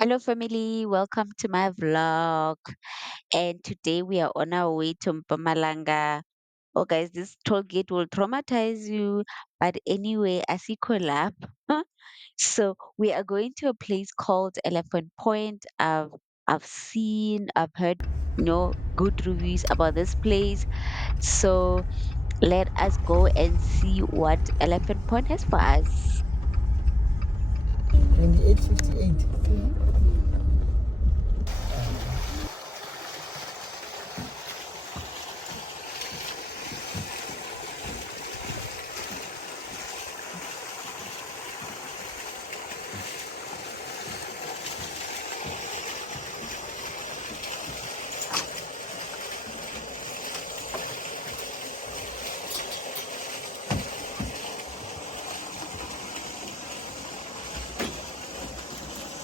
Hello, family. Welcome to my vlog. And today we are on our way to Mpumalanga. Oh, guys, this toll gate will traumatize you. But anyway, as you collab. So we are going to a place called Elephant Point. I've heard, good reviews about this place. So let us go and see what Elephant Point has for us. 2858.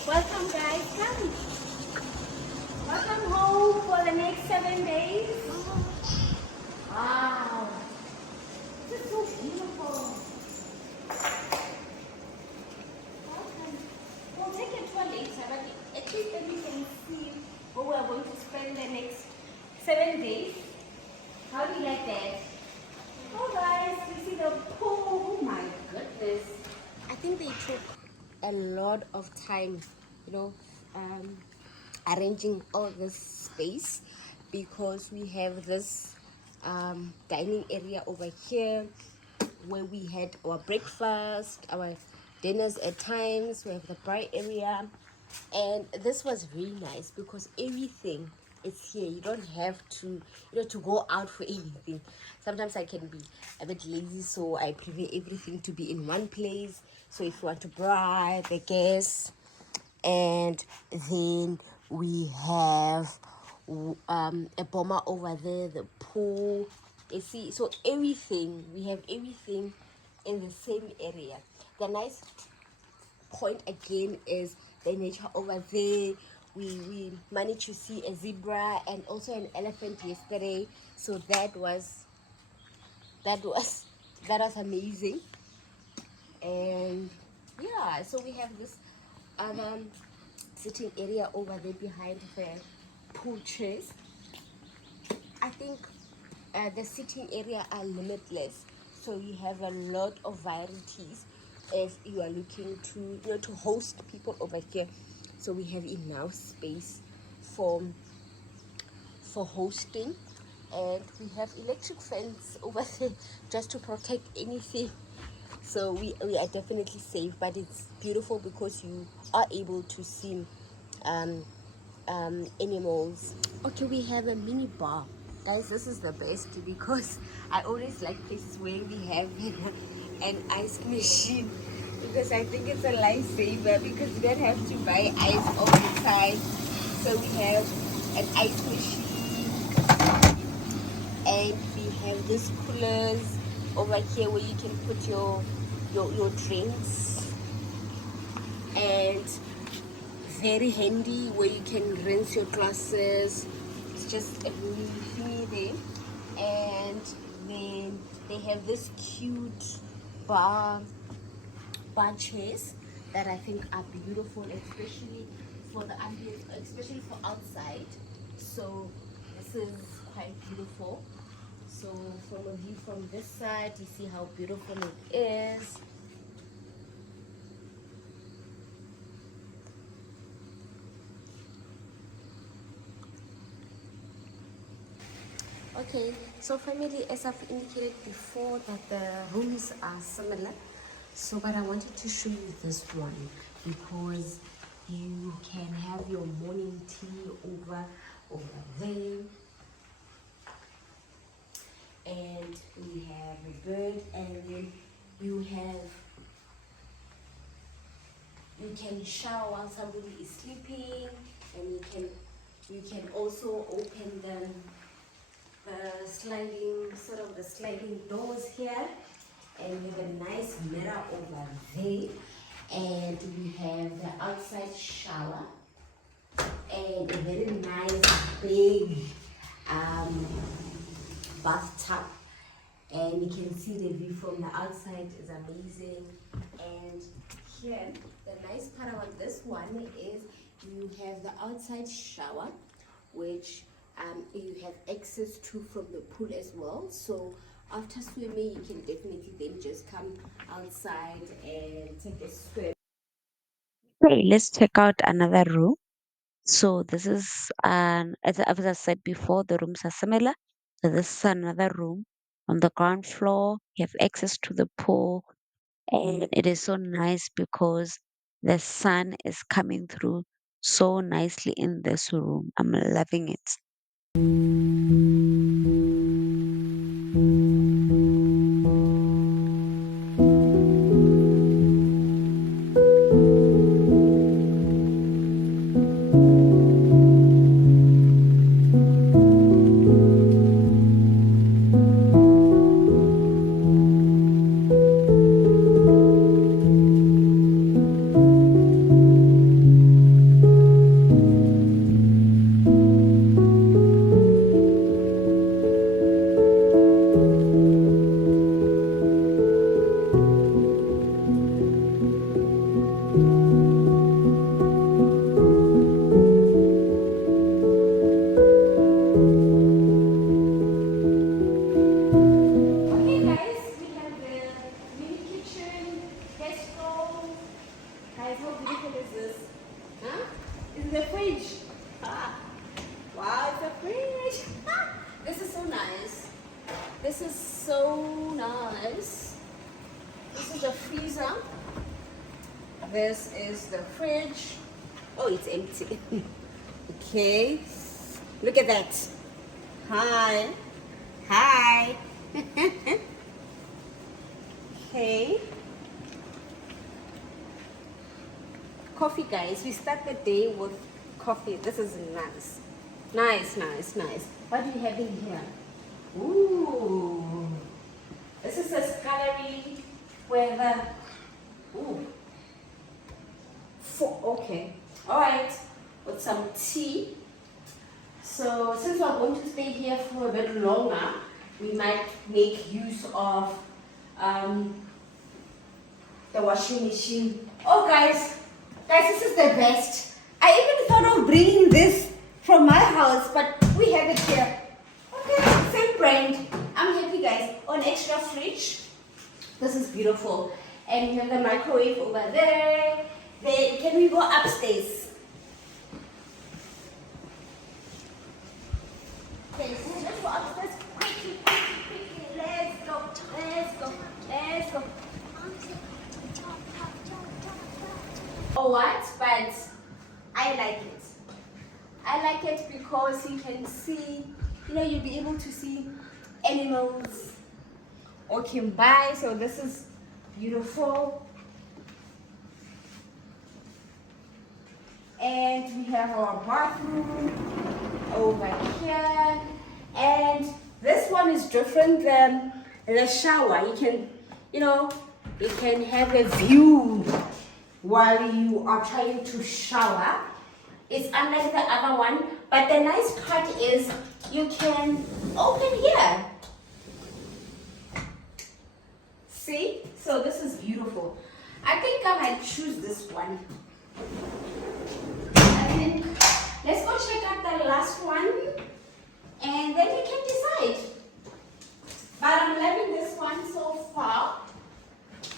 Welcome guys, come. Welcome home for the next 7 days. Wow, this is so beautiful. Welcome. We'll take a tour later, but at least then we can see where we are going to spend the next 7 days. How do you like that? Oh guys, you see the pool. Oh my goodness. I think they took a lot of time, you know, um, arranging all this space because we have this dining area over here where we had our breakfast, our dinners at times. We have the bar area, and this was really nice because everything is here. You don't have to go out for anything. Sometimes I can be a bit lazy, so I prefer everything to be in one place. So if you want to buy the gas, and then we have a bomber over there, the pool. You see, so everything, we have everything in the same area. The nice point again is the nature over there. We managed to see a zebra and also an elephant yesterday, so that was that was amazing. And yeah, so we have this other sitting area over there behind the pool chairs. I think the sitting area are limitless, so you have a lot of varieties if you are looking to host people over here. So we have enough space for hosting, and we have electric fence over there just to protect anything. So we are definitely safe, but it's beautiful because you are able to see um, animals. Okay, we have a mini bar. Guys, this is the best because I always like places where we have an ice machine because I think it's a lifesaver because you don't have to buy ice all the time. So we have an ice machine, and we have these coolers over here where you can put your drinks, and very handy where you can rinse your glasses. It's just a mini thingy there. And then they have this cute bar chairs that I think are beautiful, especially for the ambience, especially for outside. So this is quite beautiful. So from a view from this side, you see how beautiful it is. Okay, so family, as I've indicated before, that the rooms are similar. So, but I wanted to show you this one because you can have your morning tea over there, and we have a bird, and then you have you can shower while somebody is sleeping, and you can also open the sliding doors here, and we have a nice mirror over there, and we have the outside shower and a very nice big um, bathtub, and you can see the view from the outside is amazing. And here the nice part about this one is You have the outside shower, which you have access to from the pool as well. So after swimming, you can definitely then just come outside and take a swim. Okay, let's check out another room. So this is as I said before, the rooms are similar. So this is another room on the ground floor. You have access to the pool, and it is so nice because the sun is coming through so nicely in this room. I'm loving it. Okay, guys, we have the mini kitchen, gas stove. Guys, how beautiful is this? Huh? This is the fridge. Ah. Wow, it's a fridge. This is so nice. This is so nice. This is the freezer. This is the fridge. Oh, it's empty. Okay. Look at that. Hi. Hi. Okay. Coffee, guys. We start the day with coffee. This is nice. Nice, nice, nice. What do you have in here? Ooh. This is a gallery where the. Ooh. Okay. All right. With some tea. So since we're going to stay here for a bit longer, we might make use of um, the washing machine. Oh, guys, this is the best. I even thought of bringing this from my house, but we have it here. Okay, same brand. I'm happy, guys. On extra fridge. This is beautiful. And we have the microwave over there. Then can we go upstairs? Okay, so let's go upstairs quickly, quickly, quickly. Let's go, let's go, let's go. Oh, what? But I like it. I like it because you can see, you'll be able to see animals walking by. So this is beautiful. And we have our bathroom over here. And this one is different than the shower. You can have a view while you are trying to shower. It's unlike the other one, but the nice part is you can open here. See? So this is beautiful. I think I might choose this one. And then let's go check out the last one, and then we can decide. But I'm loving this one so far.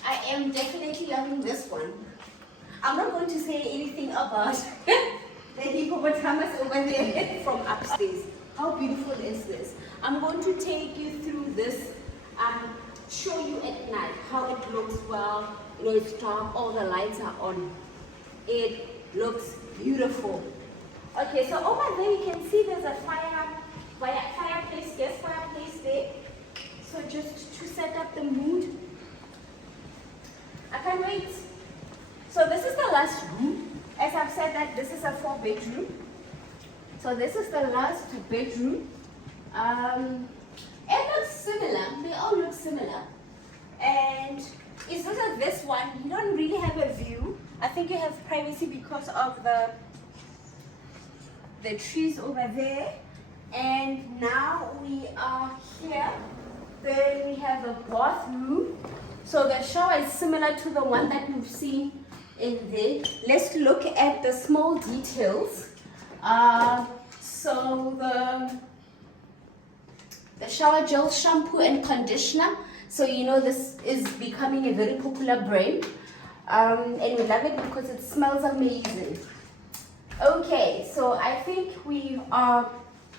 I am definitely loving this one. I'm not going to say anything about the hippopotamus over there from upstairs. How beautiful is this? I'm going to take you through this and show you at night how it looks. Well, it's dark, all the lights are on. It looks beautiful. Okay, so over there you can see there's a fireplace, gas fireplace there. So just to set up the mood. I can't wait. So this is the last room. As I've said that this is a 4-bedroom. So this is the last bedroom. It looks similar. They all look similar. And it's just like this one, you don't really have a view. I think you have privacy because of the trees over there. And now we are here. Then we have a bathroom. So the shower is similar to the one that we've seen in there. Let's look at the small details. Uh, so the shower gel shampoo and conditioner. So you know this is becoming a very popular brand, and we love it because it smells amazing. Okay, so I think we are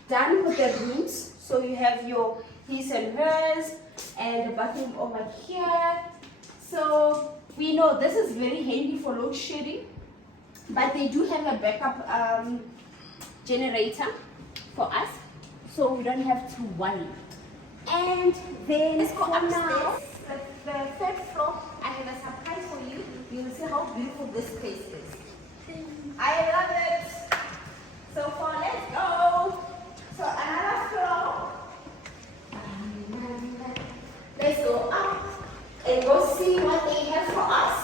done with the rooms. So you have your his and hers and the bathroom over here. So we know this is very handy for load shedding, but they do have a backup generator for us, so we don't have to worry. And then let's go upstairs. The third floor, I have a surprise for you. You will see how beautiful this place is. I love it. So far, let's go. So another floor. Let's go up and go see what they have for us.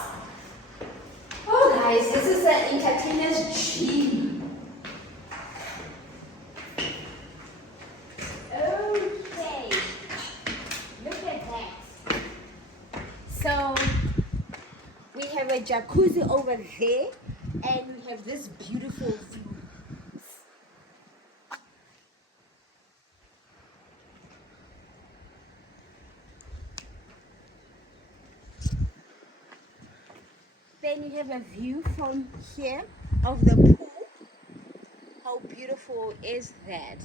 Oh guys, this is an entertainer's dream. Okay, look at that. So we have a jacuzzi over there and we have this beautiful view. Then you have a view from here of the pool. How beautiful is that?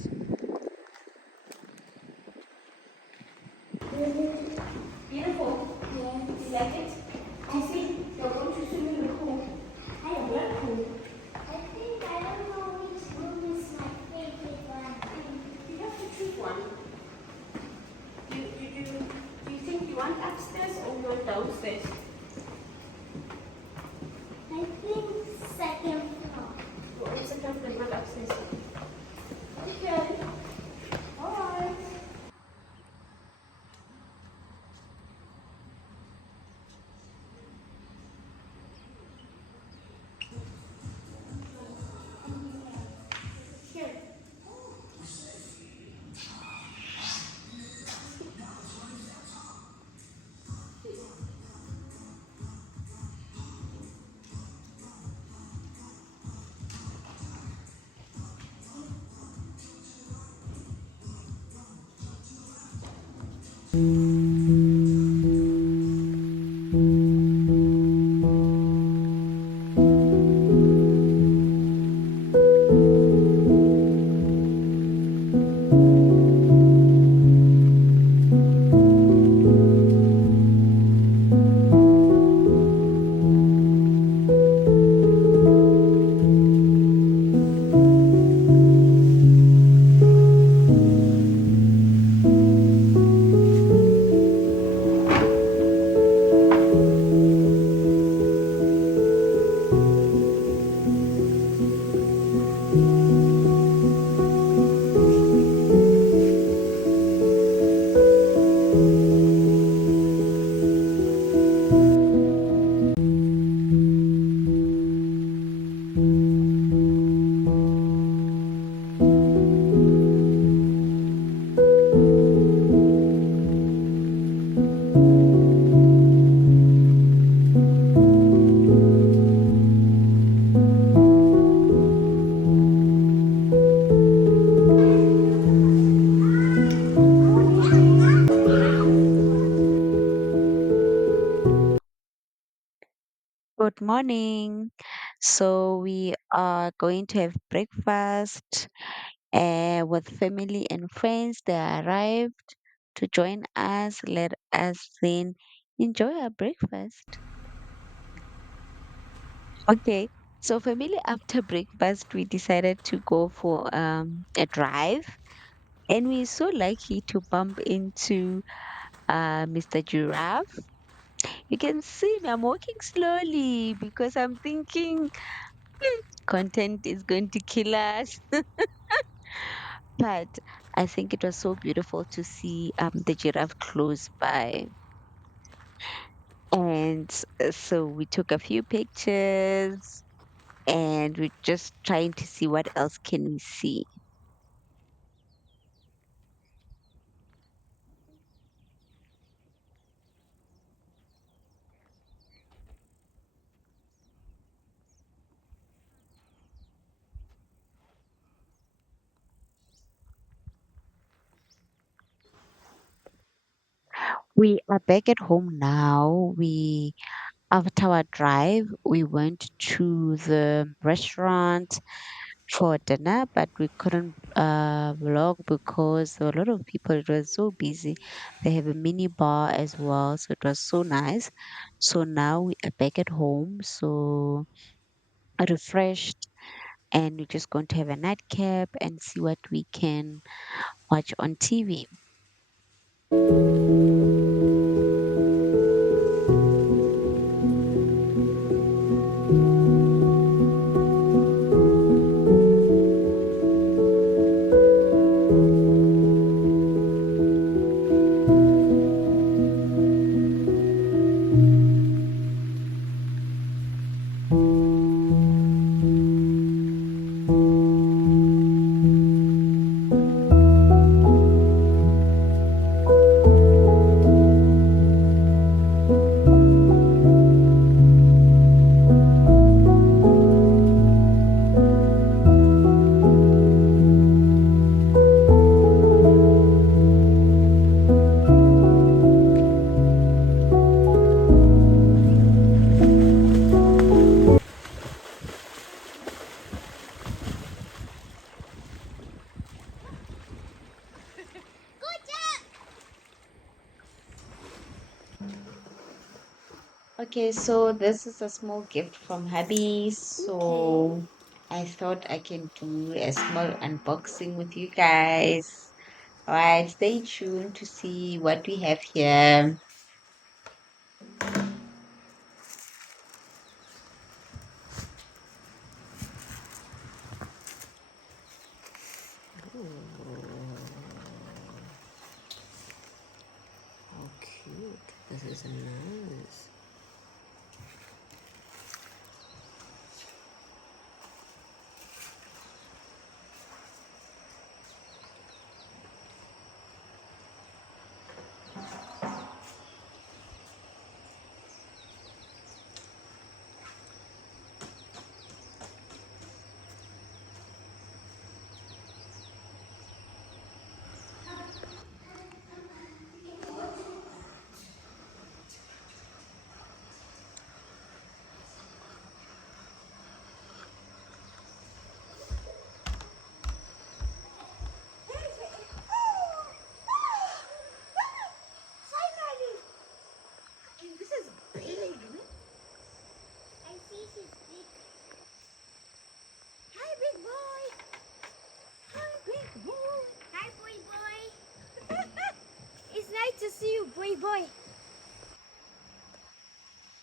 Beautiful. Yeah. You like it? You see, you're going to swim in the pool. I love pool. I think I don't know which room is my favorite one. You have to choose one. Do you think you want upstairs or you want downstairs? I think second floor. Well, it's second floor, not upstairs. Okay. Alright. Here. Good morning. So we are going to have breakfast with family and friends. They arrived to join us. Let us then enjoy our breakfast. Okay. So family after breakfast, we decided to go for a drive, and we're so lucky to bump into Mr. Giraffe. You can see me. I'm walking slowly because I'm thinking content is going to kill us. But I think it was so beautiful to see the giraffe close by. And so we took a few pictures and we're just trying to see what else can we see. We are back at home now. After our drive, we went to the restaurant for dinner, but we couldn't vlog because there were a lot of people. It was so busy. They have a mini bar as well, so it was so nice. So now we are back at home, so refreshed, and we're just going to have a nightcap and see what we can watch on TV. Okay, so this is a small gift from hubby. Okay. So I thought I can do a small unboxing with you guys. All right, stay tuned to see what we have here. How cute. This is nice. Finally! And this is big. I see she's big. Hi, big boy. Hi, big boy. Hi, boy boy. It's nice to see you, boy boy.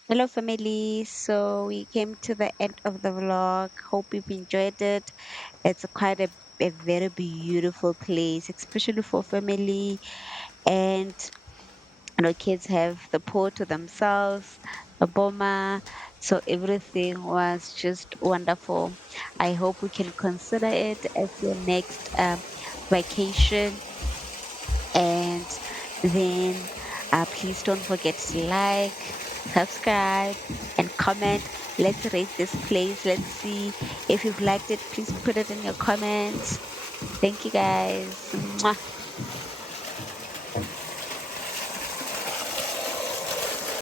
Hello, family. So we came to the end of the vlog. Hope you've enjoyed it. It's quite a very beautiful place, especially for family. And kids have the pool to themselves, a boma, so everything was just wonderful. I hope we can consider it as your next vacation, and then please don't forget to like, subscribe, and comment. Let's rate this place. Let's see if you've liked it. Please put it in your comments. Thank you guys. Mwah.